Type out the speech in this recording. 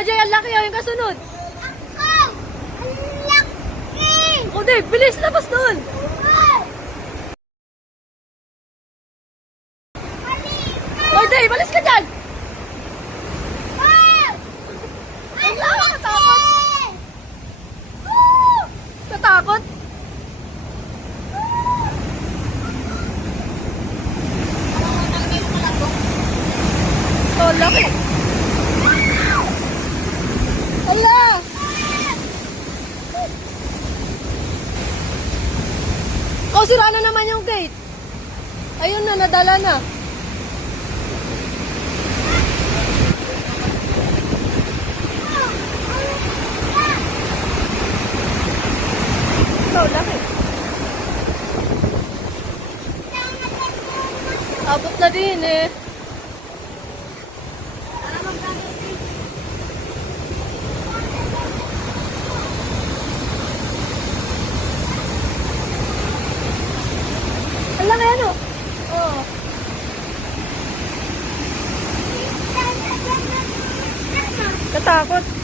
Jay, ang laki yung kasunod. Ako! Ang laki! O, Dave, bilis, labas doon. O, Dave, balis ka dyan. Ang laki, katakot. Katakot. O, laki. Ala! O, sira na naman yung gate. Ayun na, nadala na. Ito, laki. Abot na din eh. Ang laki ano? Oo. Katakot.